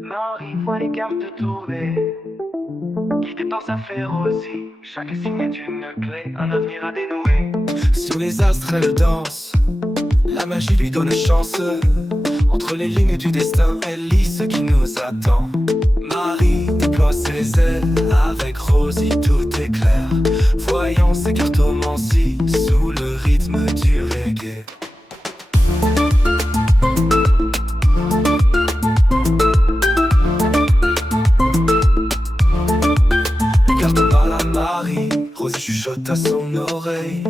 Marie voit les cartes tourner, guidée par sa férocité. Chaque signe est une clé, un avenir à dénouer. Sous les astres elle danse, la magie lui donne chance. Entre les lignes du destin, elle lit ce qui nous attend. Marie déploie ses ailes, avec Rosie tout est clair. Voyant ses cartomancies, sous le rythme du reggae. Regarde par la Marie, Rosie chuchote à son oreille.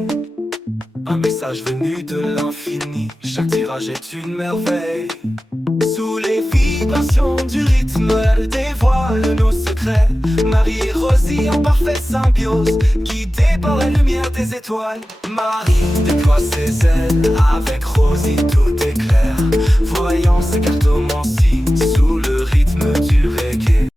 Un message venu de l'infini, chaque tirage est une merveille. Sous les vibrations du rythme, elle dévoile nos secrets. Marie et Rosie en parfaite symbiose, guidées par la lumière des étoiles. Marie déploie ses ailes, avec Rosie tout est clair. Voyant ses cartomancies, sous le rythme du reggae.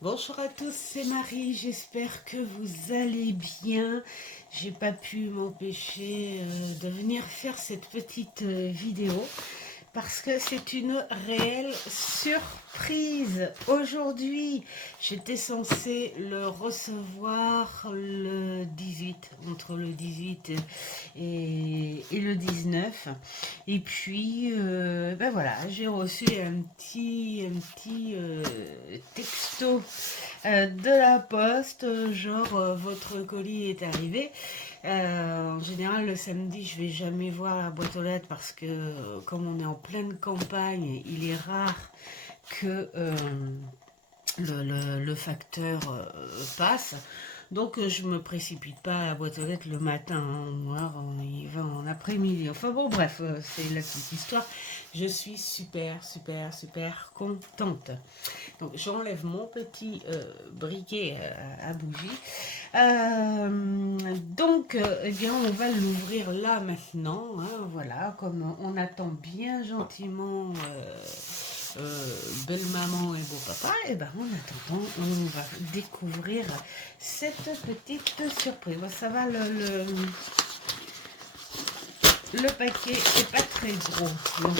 Bonjour à tous, c'est Marie, j'espère que vous allez bien. J'ai pas pu m'empêcher de venir faire cette petite vidéo parce que c'est une réelle surprise. Aujourd'hui, j'étais censée le recevoir le 18, entre le 18 et le 19. Et puis, ben voilà, j'ai reçu un petit texto de la poste, genre votre colis est arrivé. En général, le samedi, je vais jamais voir la boîte aux lettres parce que comme on est en pleine campagne, il est rare que le facteur passe. Donc je me précipite pas à la boîte aux lettres le matin, hein. Alors, on y va en après-midi. Enfin bon, bref, c'est la petite histoire. Je suis super contente. Donc j'enlève mon petit briquet à bougie. Donc, eh bien, on va l'ouvrir là maintenant. Hein, voilà, comme on attend bien gentiment belle maman et beau papa, et ben en attendant, on va découvrir cette petite surprise. Bon, ça va, le paquet est pas très gros, donc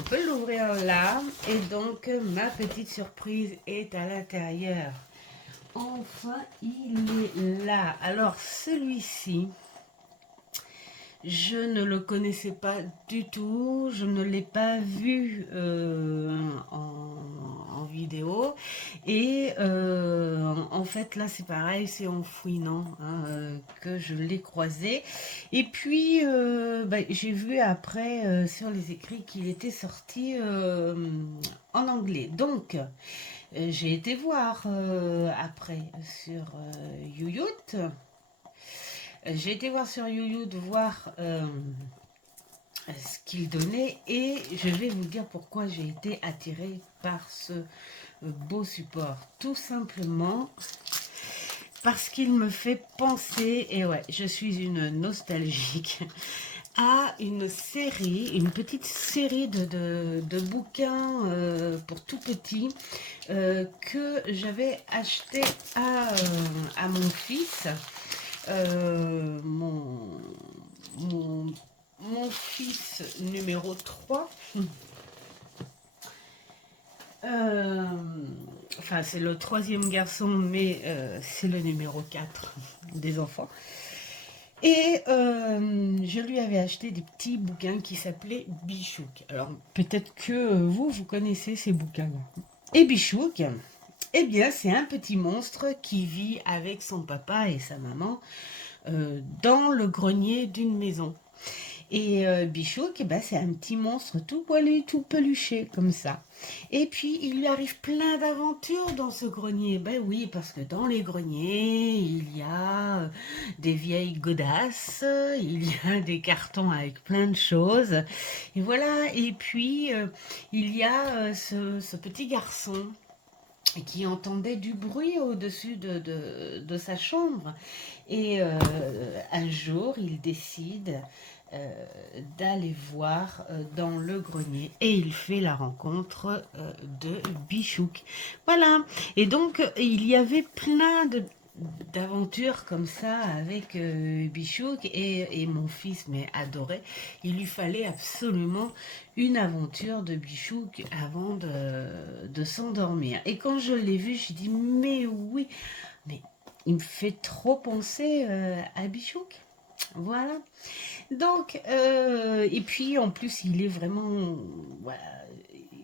on peut l'ouvrir là, et donc ma petite surprise est à l'intérieur. Enfin, il est là. Alors, celui-ci, je ne le connaissais pas du tout, je ne l'ai pas vu en vidéo. Et en fait, là, c'est pareil, c'est en fouinant hein, que je l'ai croisé. Et puis, j'ai vu après sur les écrits qu'il était sorti en anglais. Donc, j'ai été voir après sur YouYout. J'ai été voir sur YouYout voir ce qu'il donnait et je vais vous dire pourquoi j'ai été attirée par ce beau support. Tout simplement parce qu'il me fait penser, et ouais, je suis une nostalgique, à une série, une petite série de bouquins pour tout petit que j'avais acheté à mon fils. Mon fils numéro 3, enfin c'est le troisième garçon, mais c'est le numéro 4 des enfants. Et je lui avais acheté des petits bouquins qui s'appelaient Bichouk. Alors peut-être que vous connaissez ces bouquins-là. Et Bichouk, eh bien c'est un petit monstre qui vit avec son papa et sa maman dans le grenier d'une maison. Et Bichouk, c'est un petit monstre tout poilu, tout peluché, comme ça. Et puis, il lui arrive plein d'aventures dans ce grenier. Ben oui, parce que dans les greniers, il y a des vieilles godasses, il y a des cartons avec plein de choses. Et voilà, et puis, il y a ce petit garçon qui entendait du bruit au-dessus de sa chambre. Et un jour, il décide d'aller voir dans le grenier et il fait la rencontre de Bichouk. Voilà. Et donc, il y avait plein d'aventure comme ça avec Bichouk et mon fils mais adoré. Il lui fallait absolument une aventure de Bichouk avant de s'endormir. Et quand je l'ai vu, j'ai dit mais oui, mais il me fait trop penser à Bichouk. Voilà. Donc, et puis en plus, il est vraiment voilà,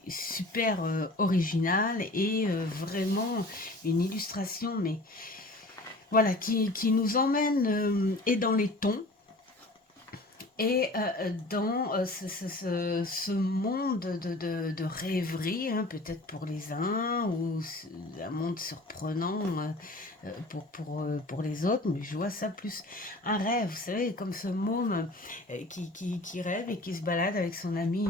super original et vraiment une illustration, mais voilà, qui nous emmène et dans les tons et dans ce monde de rêverie, hein, peut-être pour les uns, ou un monde surprenant pour les autres, mais je vois ça plus un rêve, vous savez, comme ce môme qui rêve et qui se balade avec son ami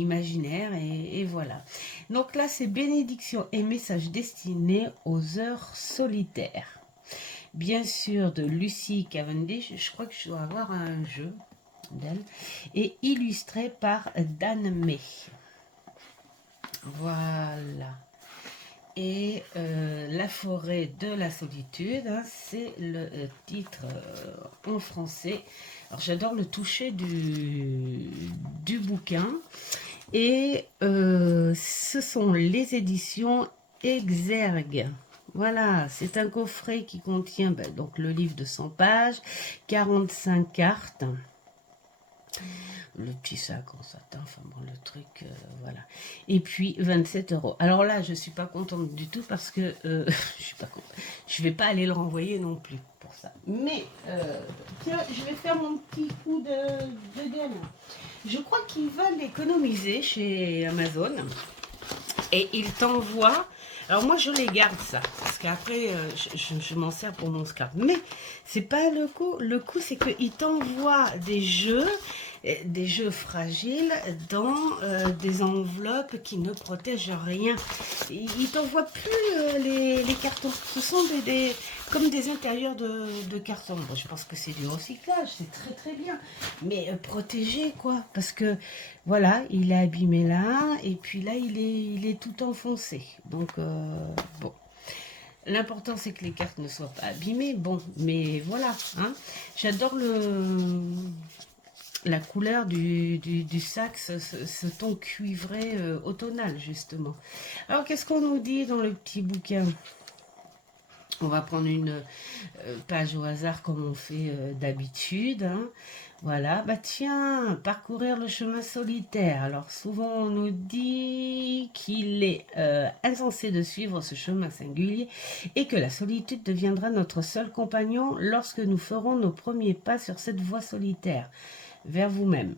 imaginaire, et voilà. Donc là, c'est bénédiction et message destiné aux heures solitaires. Bien sûr, de Lucy Cavendish, je crois que je dois avoir un jeu d'elle, et illustré par Dan May. Voilà. Et La forêt de la solitude, hein, c'est le titre en français. Alors j'adore le toucher du bouquin. Et ce sont les éditions Exergue. Voilà, c'est un coffret qui contient donc le livre de 100 pages, 45 cartes, le petit sac en satin, enfin bon, le truc, voilà. Et puis 27 euros. Alors là, je suis pas contente du tout parce que je suis pas contente. Je vais pas aller le renvoyer non plus pour ça. Mais tiens, je vais faire mon petit coup de gain. Je crois qu'ils veulent économiser chez Amazon et ils t'envoient. Alors moi je les garde ça parce qu'après je m'en sers pour mon scrap. Mais c'est pas le coup. Le coup c'est qu'ils t'envoient des jeux fragiles dans des enveloppes qui ne protègent rien. Ils t'envoient plus les cartons. Ce sont comme des intérieurs de carton. Bon, je pense que c'est du recyclage, c'est très très bien. Mais protégé quoi, parce que voilà, il est abîmé là, et puis là il est tout enfoncé. Donc bon. L'important c'est que les cartes ne soient pas abîmées. Bon, mais voilà. Hein. J'adore la couleur du sac, ce ton cuivré automnal, justement. Alors, qu'est-ce qu'on nous dit dans le petit bouquin? On va prendre une page au hasard comme on fait d'habitude. Hein. Voilà, bah tiens, parcourir le chemin solitaire. Alors souvent on nous dit qu'il est insensé de suivre ce chemin singulier et que la solitude deviendra notre seul compagnon lorsque nous ferons nos premiers pas sur cette voie solitaire vers vous-même.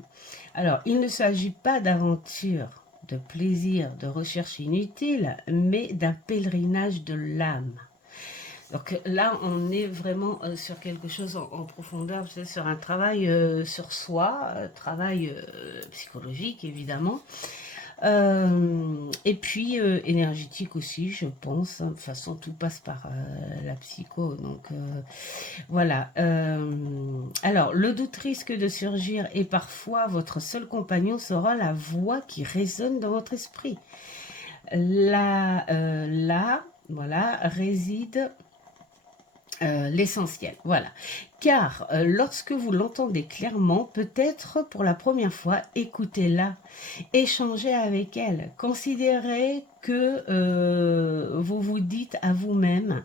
Alors, il ne s'agit pas d'aventure, de plaisir, de recherche inutile, mais d'un pèlerinage de l'âme. Donc là, on est vraiment sur quelque chose en profondeur, sur un travail sur soi, travail psychologique évidemment, et puis énergétique aussi, je pense. De toute façon, tout passe par la psycho, donc voilà. Alors, le doute risque de surgir et parfois votre seul compagnon sera la voix qui résonne dans votre esprit. Là, voilà, réside l'essentiel, voilà. Car lorsque vous l'entendez clairement, peut-être pour la première fois, écoutez-la, échangez avec elle, considérez que vous vous dites à vous-même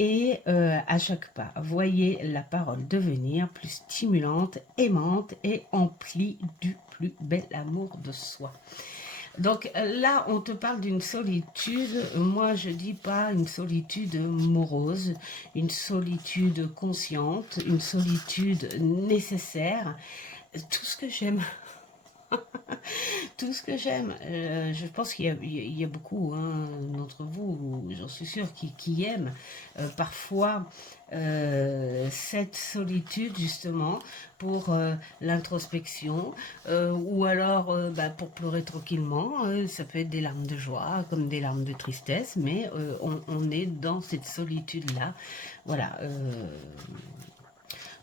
et à chaque pas, voyez la parole devenir plus stimulante, aimante et emplie du plus bel amour de soi. Donc là, on te parle d'une solitude, moi je dis pas une solitude morose, une solitude consciente, une solitude nécessaire, tout ce que j'aime. Tout ce que j'aime, je pense qu'il y a beaucoup hein, d'entre vous, j'en suis sûre, qui aiment parfois cette solitude justement pour l'introspection ou alors pour pleurer tranquillement. Ça peut être des larmes de joie comme des larmes de tristesse, mais on est dans cette solitude-là. Voilà.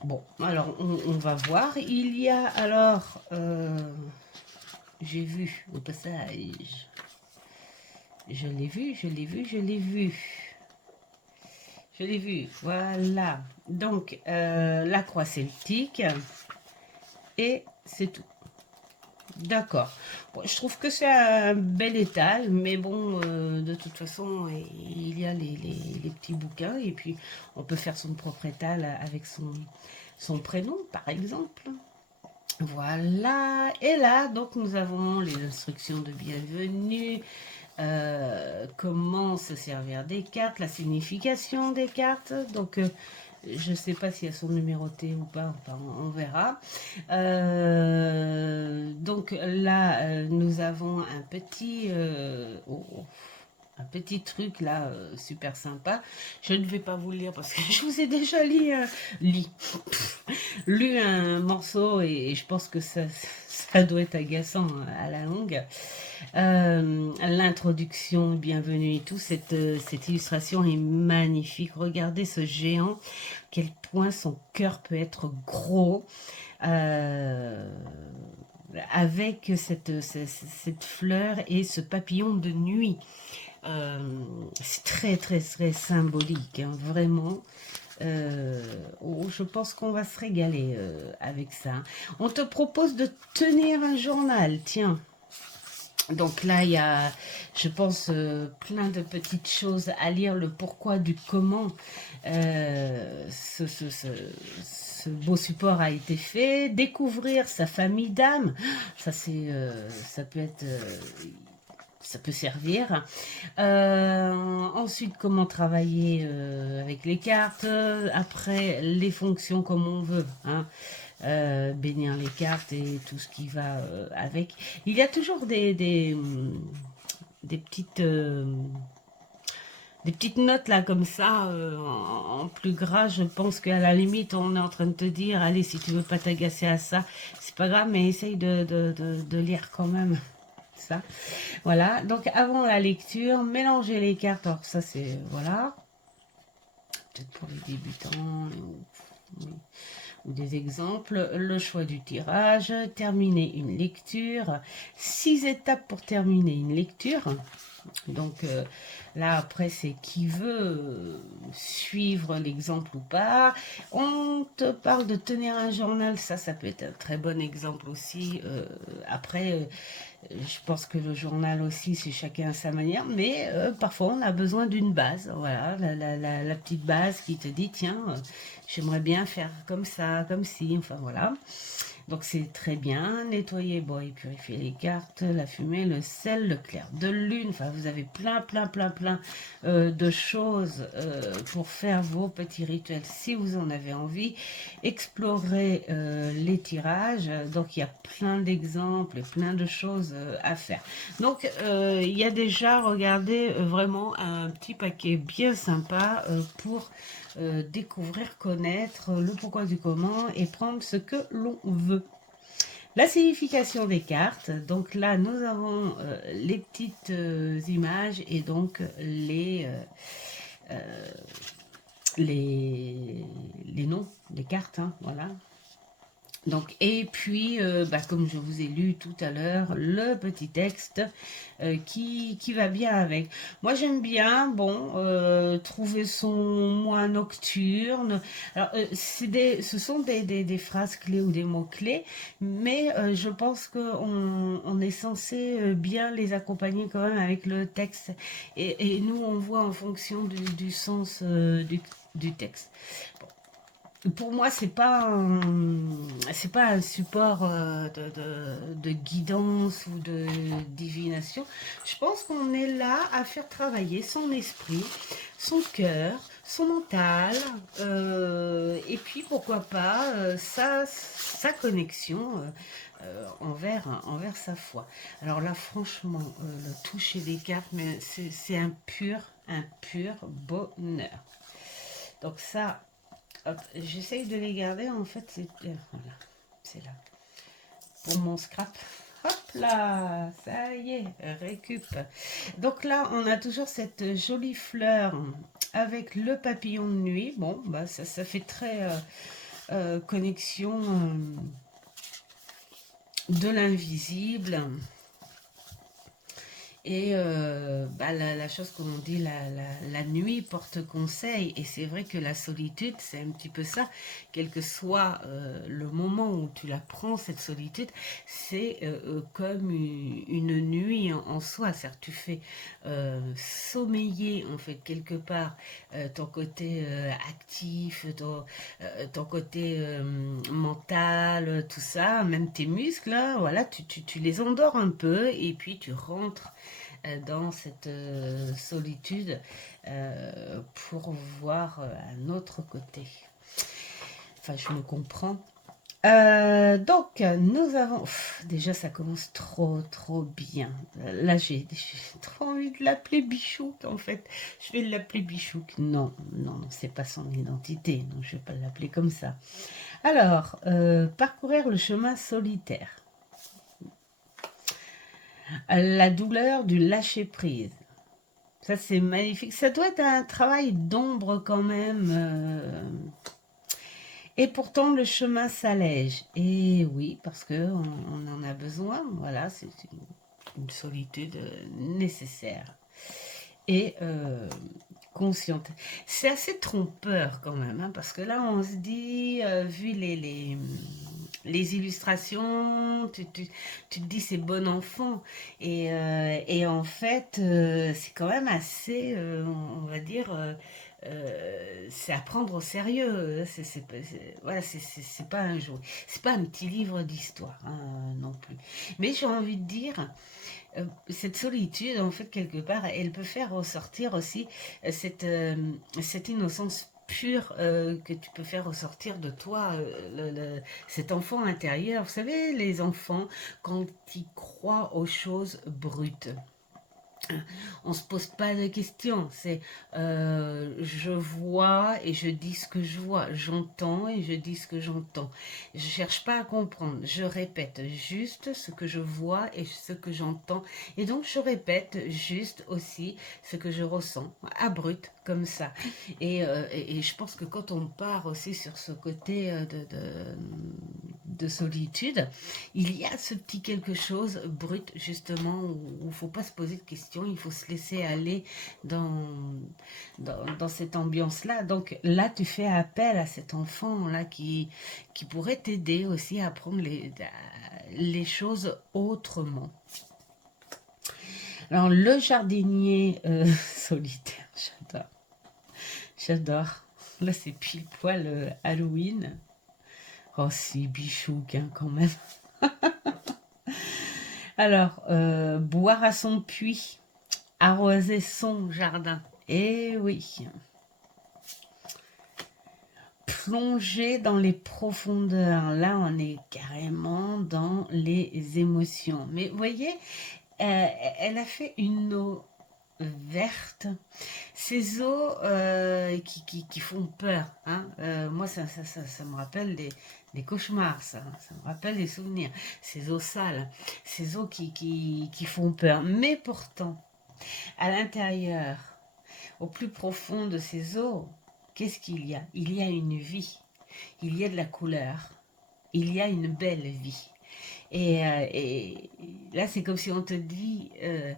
Bon, alors on va voir. Il y a alors... j'ai vu au passage. Je l'ai vu, je l'ai vu, je l'ai vu. je l'ai vu. Voilà. Donc, la croix celtique. Et c'est tout. D'accord. Bon, je trouve que c'est un bel étal, mais bon, de toute façon, il y a les petits bouquins, et puis on peut faire son propre étal avec son prénom, par exemple. Voilà. Et là, donc, nous avons les instructions de bienvenue, comment se servir des cartes, la signification des cartes. Donc, je ne sais pas si elles sont numérotées ou pas, enfin, on verra. Donc là, nous avons un petit, un petit truc là, super sympa. Je ne vais pas vous le lire parce que je vous ai déjà lu un morceau et je pense que ça doit être agaçant à la longue. L'introduction, bienvenue et tout, cette illustration est magnifique. Regardez ce géant, quel point son cœur peut être gros. Euh, Avec cette fleur et ce papillon de nuit. C'est très très très symbolique, hein, vraiment. Oh, je pense qu'on va se régaler avec ça. On te propose de tenir un journal, tiens. Donc là, il y a, je pense, plein de petites choses à lire, le pourquoi du comment ce beau support a été fait. Découvrir sa famille d'âme, ça peut être... ça peut servir. Ensuite, comment travailler avec les cartes. Après, les fonctions comme on veut. Hein. Bénir les cartes et tout ce qui va avec. Il y a toujours des petites notes là comme ça en plus gras. Je pense qu'à la limite on est en train de te dire allez, si tu veux pas t'agacer à ça, c'est pas grave, mais essaye de lire quand même ça. Voilà, donc avant la lecture, mélanger les cartes. Alors ça c'est, voilà, peut-être pour les débutants ou des exemples. Le choix du tirage, terminer une lecture, 6 étapes pour terminer une lecture. Donc là après c'est qui veut suivre l'exemple ou pas. On te parle de tenir un journal, ça peut être un très bon exemple aussi. Après je pense que le journal aussi c'est chacun à sa manière, mais parfois on a besoin d'une base. Voilà, la petite base qui te dit tiens j'aimerais bien faire comme ça, comme ci, enfin voilà. Donc c'est très bien, nettoyer, bon, et purifier les cartes, la fumée, le sel, le clair de lune. Enfin, vous avez plein de choses pour faire vos petits rituels si vous en avez envie. Explorer les tirages, donc il y a plein d'exemples et plein de choses à faire. Donc il y a déjà, regardez, vraiment un petit paquet bien sympa pour découvrir, connaître le pourquoi du comment et prendre ce que l'on veut. La signification des cartes, donc là nous avons les petites images et donc les noms des cartes, hein, voilà. Donc, et puis, comme je vous ai lu tout à l'heure, le petit texte qui va bien avec. Moi, j'aime bien, bon, trouver son moi nocturne. Alors, ce sont des phrases clés ou des mots clés, mais je pense qu'on est censé bien les accompagner quand même avec le texte. Et nous, on voit en fonction du sens du texte. Bon. Pour moi, c'est pas un support de guidance ou de divination. Je pense qu'on est là à faire travailler son esprit, son cœur, son mental, et puis pourquoi pas sa connexion envers sa foi. Alors là, franchement, le toucher des cartes, mais c'est un pur bonheur. Donc ça. J'essaye de les garder, en fait, voilà, c'est là. Pour mon scrap. Hop là, ça y est, récup. Donc là, on a toujours cette jolie fleur avec le papillon de nuit. Bon, bah ça fait très connexion de l'invisible. Et la chose qu'on dit, la nuit porte conseil. Et c'est vrai que la solitude, c'est un petit peu ça. Quel que soit le moment où tu la prends, cette solitude, c'est comme une nuit en soi. C'est-à-dire tu fais sommeiller, en fait, quelque part, ton côté actif, ton côté mental, tout ça, même tes muscles, là, voilà, tu les endors un peu et puis tu rentres dans cette solitude pour voir un autre côté. Enfin, je me comprends. Donc, nous avons... déjà, ça commence trop bien. Là, j'ai trop envie de l'appeler Bichouk, en fait. Je vais l'appeler Bichouk. Non, c'est pas son identité. Donc, je vais pas l'appeler comme ça. Alors, parcourir le chemin solitaire. La douleur du lâcher-prise. Ça, c'est magnifique. Ça doit être un travail d'ombre quand même. Et pourtant, le chemin s'allège. Et oui, parce qu'on en a besoin. Voilà, c'est une solitude nécessaire. Et consciente. C'est assez trompeur quand même, hein, parce que là, on se dit, vu les illustrations, tu te dis c'est bon enfant. Et en fait, c'est quand même assez, on va dire, c'est à prendre au sérieux. Voilà, c'est pas un jeu. C'est pas un petit livre d'histoire hein, non plus. Mais j'ai envie de dire, cette solitude, en fait, quelque part, elle peut faire ressortir aussi cette innocence pure que tu peux faire ressortir de toi, cet enfant intérieur. Vous savez, les enfants, quand ils croient aux choses brutes, on se pose pas de questions. C'est je vois et je dis ce que je vois. J'entends et je dis ce que j'entends. Je cherche pas à comprendre. Je répète juste ce que je vois et ce que j'entends. Et donc je répète juste aussi ce que je ressens, à brut, comme ça. Et je pense que quand on part aussi sur ce côté de solitude, il y a ce petit quelque chose brut justement où il ne faut pas se poser de questions, il faut se laisser aller dans cette ambiance-là. Donc là, tu fais appel à cet enfant-là qui pourrait t'aider aussi à prendre les choses autrement. Alors le jardinier solitaire, j'adore. J'adore. Là, c'est pile poil Halloween. Oh, c'est bichouk hein, quand même. Alors, boire à son puits, arroser son jardin. Eh oui. Plonger dans les profondeurs. Là, on est carrément dans les émotions. Mais vous voyez, elle a fait une eau verte. Ces eaux qui font peur. Hein. Moi, ça me rappelle des cauchemars, ça me rappelle des souvenirs. Ces eaux sales, ces eaux qui font peur. Mais pourtant, à l'intérieur, au plus profond de ces eaux, qu'est-ce qu'il y a? Il y a une vie, il y a de la couleur, il y a une belle vie. Et là, c'est comme si on te dit, euh,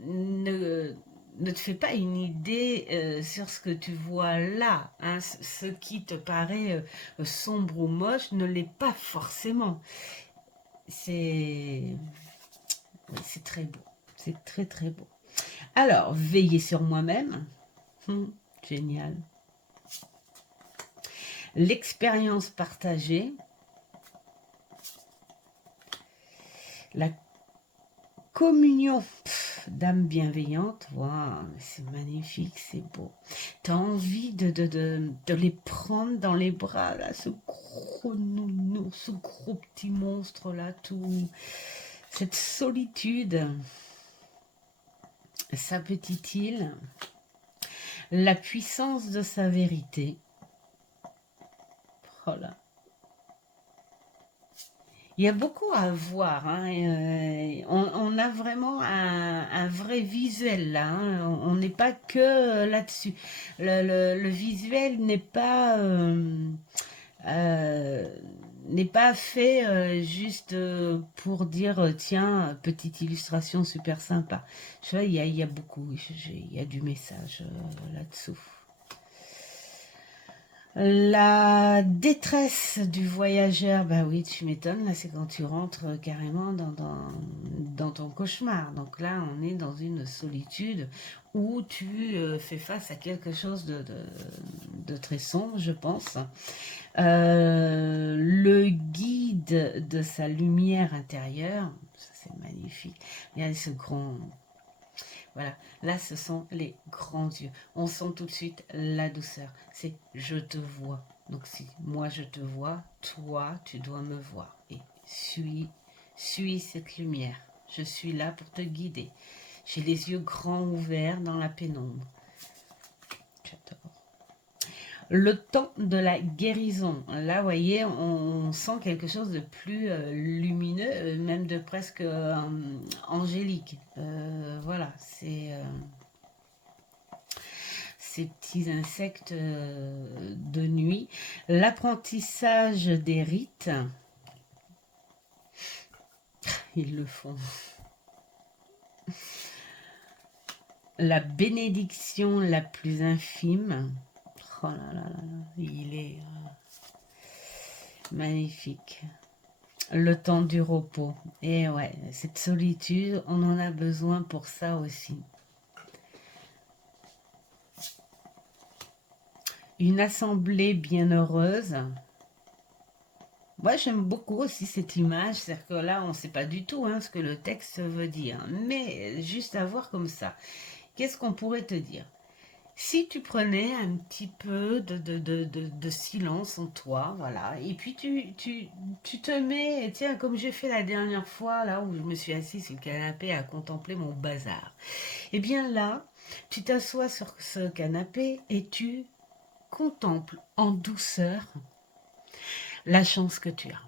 ne, ne te fais pas une idée sur ce que tu vois là. Hein. Ce qui te paraît sombre ou moche ne l'est pas forcément. C'est c'est très beau. C'est très beau. Alors, veiller sur moi-même. Génial. L'expérience partagée. La communion d'âme bienveillante. Waouh, c'est magnifique, c'est beau. Tu as envie de les prendre dans les bras, là, ce gros nounours, ce gros petit monstre, là, tout. Cette solitude. Sa petite île. La puissance de sa vérité. Voilà. Il y a beaucoup à voir. Hein. On a vraiment un vrai visuel là. Hein. On n'est pas que là-dessus. Le visuel n'est pas n'est pas fait juste pour dire tiens, petite illustration super sympa. Je vois, il y a beaucoup, il y a du message là-dessous. La détresse du voyageur, bah oui, tu m'étonnes, là c'est quand tu rentres carrément dans ton cauchemar. Donc là, on est dans une solitude où tu fais face à quelque chose de très sombre, je pense. Le guide de sa lumière intérieure, ça c'est magnifique. Regardez ce grand... Voilà, là ce sont les grands yeux. On sent tout de suite la douceur. C'est je te vois. Donc si moi je te vois, toi tu dois me voir. Et suis cette lumière. Je suis là pour te guider. J'ai les yeux grands ouverts dans la pénombre. J'adore. Le temps de la guérison. Là, vous voyez, on sent quelque chose de plus lumineux, même de presque angélique. Voilà, c'est ces petits insectes de nuit. L'apprentissage des rites, ils le font. La bénédiction la plus infime. Oh là là là là, il est magnifique. Le temps du repos. Et ouais, cette solitude, on en a besoin pour ça aussi. Une assemblée bienheureuse. Moi, j'aime beaucoup aussi cette image, c'est-à-dire que là, on ne sait pas du tout ce que le texte veut dire, mais juste à voir comme ça. Qu'est-ce qu'on pourrait te dire? Si tu prenais un petit peu de silence en toi, voilà, et puis tu te mets, tiens, comme j'ai fait la dernière fois, là où je me suis assise sur le canapé à contempler mon bazar, et bien là, tu t'assois sur ce canapé et tu contemples en douceur la chance que tu as.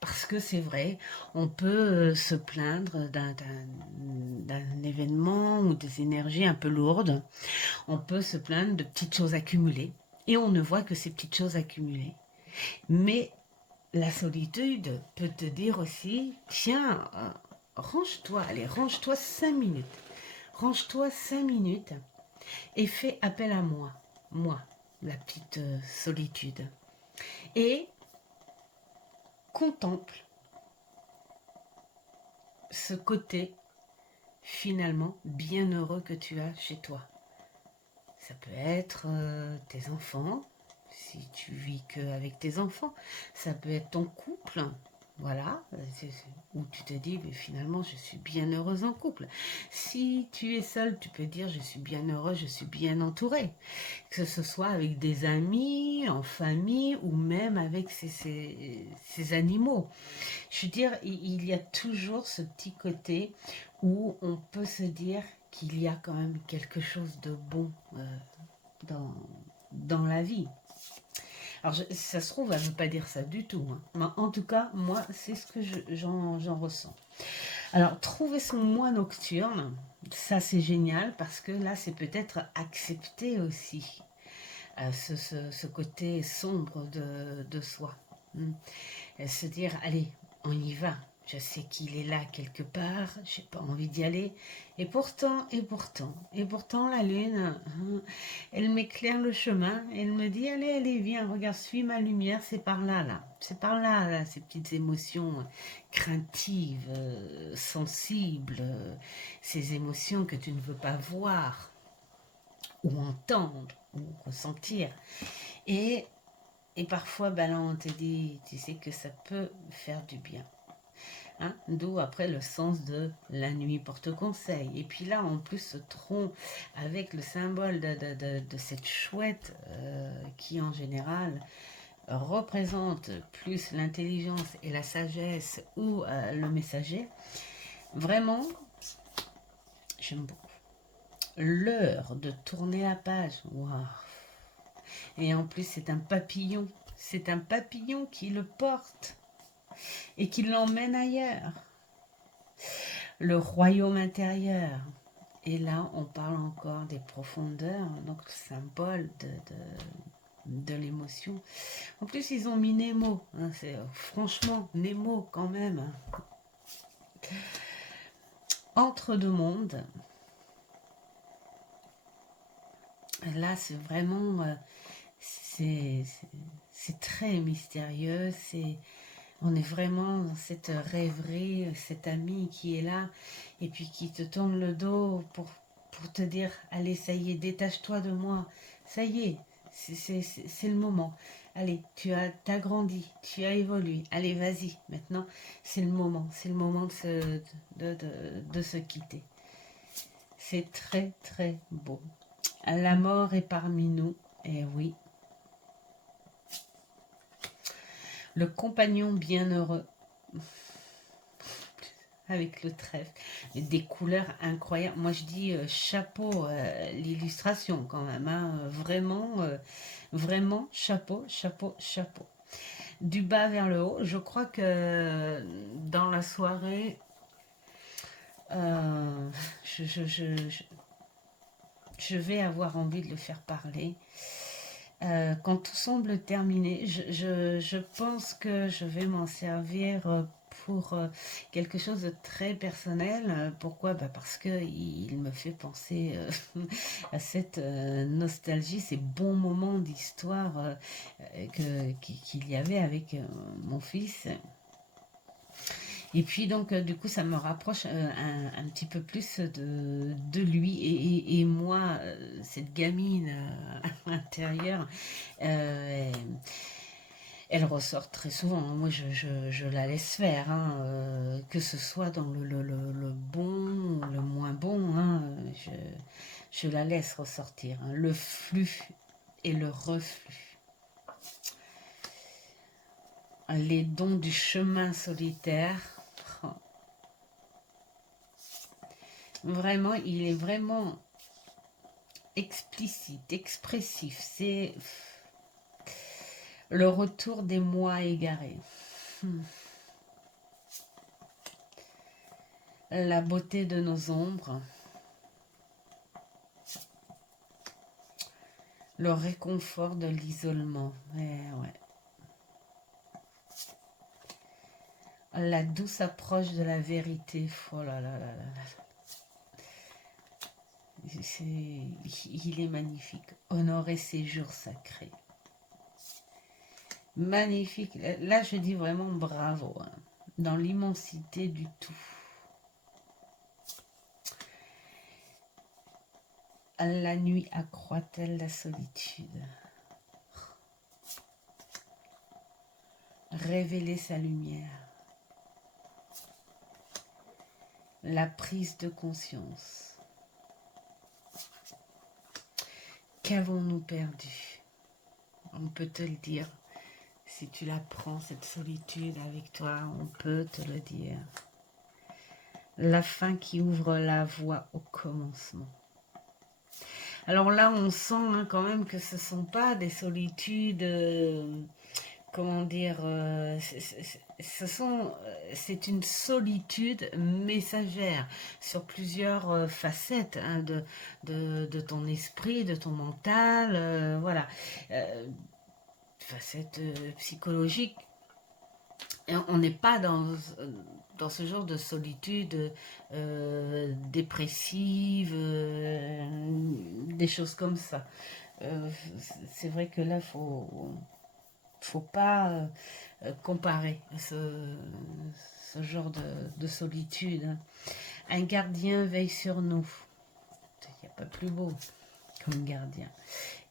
Parce que c'est vrai, on peut se plaindre d'un événement ou des énergies un peu lourdes. On peut se plaindre de petites choses accumulées. Et on ne voit que ces petites choses accumulées. Mais la solitude peut te dire aussi, tiens, range-toi, allez, range-toi 5 minutes. Range-toi 5 minutes et fais appel à moi, la petite solitude. Et contemple ce côté finalement bienheureux que tu as chez toi. Ça peut être tes enfants, si tu vis qu'avec tes enfants. Ça peut être ton couple, voilà, où tu te dis, mais finalement, je suis bien heureuse en couple. Si tu es seul, tu peux dire, je suis bien heureuse, je suis bien entourée. Que ce soit avec des amis, en famille, ou même avec ces animaux. Je veux dire, il y a toujours ce petit côté où on peut se dire qu'il y a quand même quelque chose de bon dans, dans la vie. Alors, ça se trouve, elle ne veut pas dire ça du tout. Mais en tout cas, moi, c'est ce que j'en ressens. Alors, trouver son moi nocturne, ça c'est génial parce que là, c'est peut-être accepter aussi ce côté sombre de soi. Et se dire, allez, on y va. Je sais qu'il est là quelque part, j'ai pas envie d'y aller. Et pourtant, la lune, elle m'éclaire le chemin. Elle me dit, allez, allez, viens, regarde, suis ma lumière, c'est par là, là. C'est par là, là, ces petites émotions craintives, sensibles, ces émotions que tu ne veux pas voir, ou entendre, ou ressentir. Et et parfois, ben là, on te dit, tu sais que ça peut faire du bien. D'où après le sens de la nuit porte conseil. Et puis là, en plus, ce tronc avec le symbole de cette chouette qui, en général, représente plus l'intelligence et la sagesse ou le messager. Vraiment, j'aime beaucoup. L'heure de tourner la page. Waouh! Et en plus, c'est un papillon. C'est un papillon qui le porte et qui l'emmène ailleurs. Le royaume intérieur. Et là, on parle encore des profondeurs, donc le symbole de l'émotion. En plus, ils ont mis Nemo. Hein, franchement, Nemo quand même. Hein. Entre deux mondes. Là, c'est vraiment... c'est très mystérieux. On est vraiment dans cette rêverie, cet ami qui est là et puis qui te tourne le dos pour te dire, allez, ça y est, détache-toi de moi. Ça y est, c'est le moment. Allez, t'as grandi, tu as évolué. Allez, vas-y, maintenant, c'est le moment. C'est le moment de se quitter. C'est très, très beau. La mort est parmi nous, et oui. Le compagnon bienheureux, avec le trèfle, des couleurs incroyables. Moi, je dis chapeau, l'illustration quand même. Hein. Vraiment, vraiment, chapeau, chapeau, chapeau. Du bas vers le haut, je crois que dans la soirée, je vais avoir envie de le faire parler. Quand tout semble terminé, je pense que je vais m'en servir pour quelque chose de très personnel. Pourquoi? Parce qu'il me fait penser à cette nostalgie, ces bons moments d'histoire qu'il y avait avec mon fils. Et puis donc du coup ça me rapproche un petit peu plus de lui et moi, cette gamine intérieure, elle ressort très souvent. Moi je la laisse faire, hein, que ce soit dans le bon ou le moins bon, hein, je la laisse ressortir. Hein, le flux et le reflux. Les dons du chemin solitaire. Vraiment, il est vraiment explicite, expressif. C'est le retour des moi égarés. La beauté de nos ombres. Le réconfort de l'isolement. Ouais. La douce approche de la vérité. Oh là là là là là. Il est magnifique. Honorer ses jours sacrés. Magnifique. Là, je dis vraiment bravo. Hein. Dans l'immensité du tout. La nuit accroît-elle la solitude? Révéler sa lumière. La prise de conscience. Qu'avons-nous perdu? On peut te le dire. Si tu la prends, cette solitude avec toi, on peut te le dire. La fin qui ouvre la voie au commencement. Alors là, on sent hein, quand même que ce ne sont pas des solitudes, comment dire, c'est une solitude messagère sur plusieurs facettes hein, de ton esprit, de ton mental, voilà. Facette psychologique. Et on n'est pas dans ce genre de solitude dépressive, des choses comme ça. C'est vrai que là, faut pas comparer ce genre de solitude. Hein. Un gardien veille sur nous. Il n'y a pas plus beau comme gardien.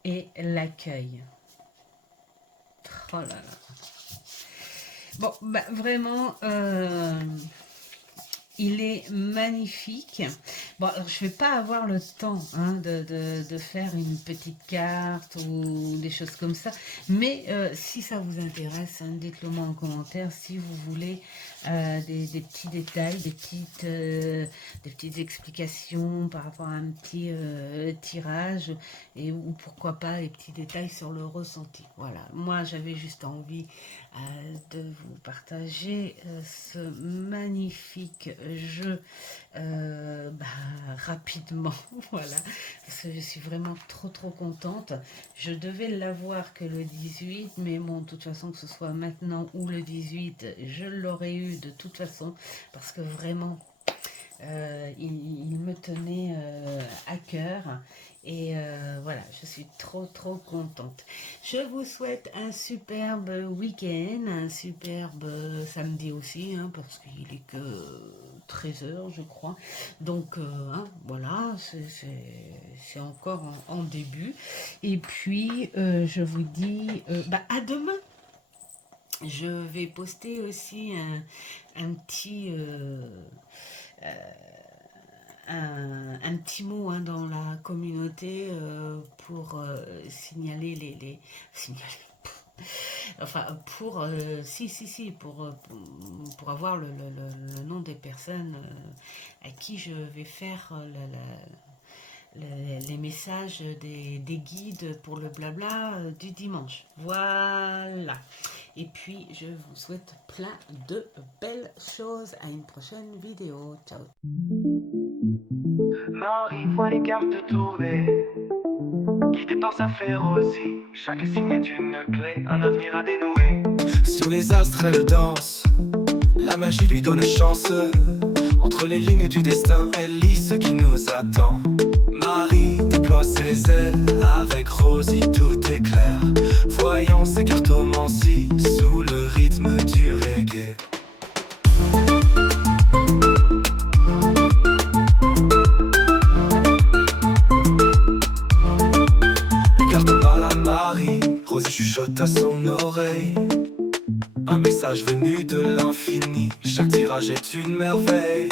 Et l'accueil. Oh là là. Bon, bah, vraiment, il est magnifique. Bon, alors je ne vais pas avoir le temps hein, de faire une petite carte ou des choses comme ça. Mais si ça vous intéresse, hein, dites-le moi en commentaire si vous voulez des petits détails, des petites explications par rapport à un petit tirage, ou pourquoi pas les petits détails sur le ressenti. Voilà, moi j'avais juste envie de vous partager ce magnifique jeu rapidement, voilà, parce que je suis vraiment trop contente. Je devais l'avoir que le 18, mais bon, de toute façon, que ce soit maintenant ou le 18, je l'aurais eu de toute façon, parce que vraiment, il me tenait à cœur. Et voilà, je suis trop contente. Je vous souhaite un superbe week-end, un superbe samedi aussi, hein, parce qu'il est que 13 h, je crois. Donc voilà, c'est encore en début. Et puis, je vous dis à demain. Je vais poster aussi un petit... un petit mot dans la communauté pour signaler enfin pour pour avoir le nom des personnes à qui je vais faire les messages des guides pour le blabla du dimanche. Voilà. Et puis, je vous souhaite plein de belles choses. À une prochaine vidéo. Ciao. Marie voit les cartes tourner, guidée par sa férocie. Chaque signe est une clé, un avenir à dénouer. Sous les astres, elle danse, la magie lui donne chance. Entre les lignes du destin, elle lit ce qui nous attend. Marie déploie ses ailes, avec Rosie tout est clair. Voyant ses cartomancies, sous le rythme du reggae. Les cartes parlent à Marie, Rosie chuchote à son oreille. Un message venu de l'infini, chaque tirage est une merveille.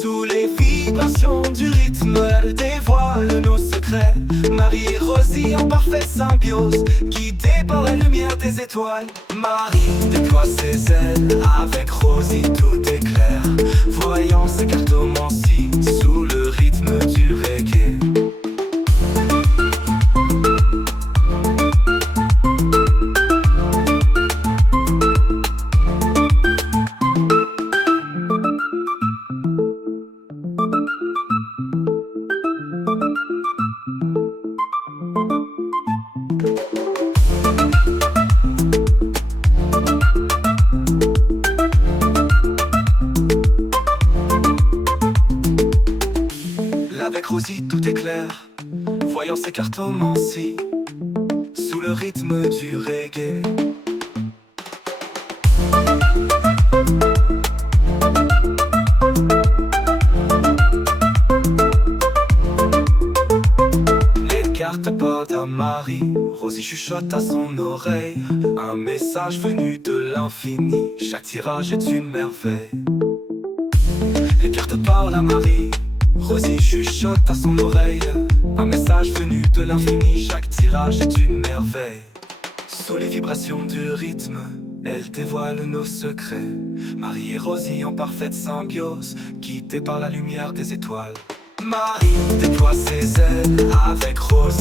Sous les vibrations du rythme, elle dévoile nos secrets. Marie et Rosie en parfaite symbiose, guidée par la lumière des étoiles. Marie déploie ses ailes, avec Rosie tout est clair. Voyant ses cartomancies, sous le rythme du reggae. Avec Rosie tout est clair, voyant ses cartomancies, sous le rythme du reggae. Les cartes portent à Marie, Rosie chuchote à son oreille. Un message venu de l'infini, chaque tirage est une merveille. Les cartes parlent à Marie, Rosie chuchote à son oreille. Un message venu de l'infini, chaque tirage est une merveille. Sous les vibrations du rythme, elle dévoile nos secrets. Marie et Rosie en parfaite symbiose, guidées par la lumière des étoiles. Marie déploie ses ailes, avec Rosie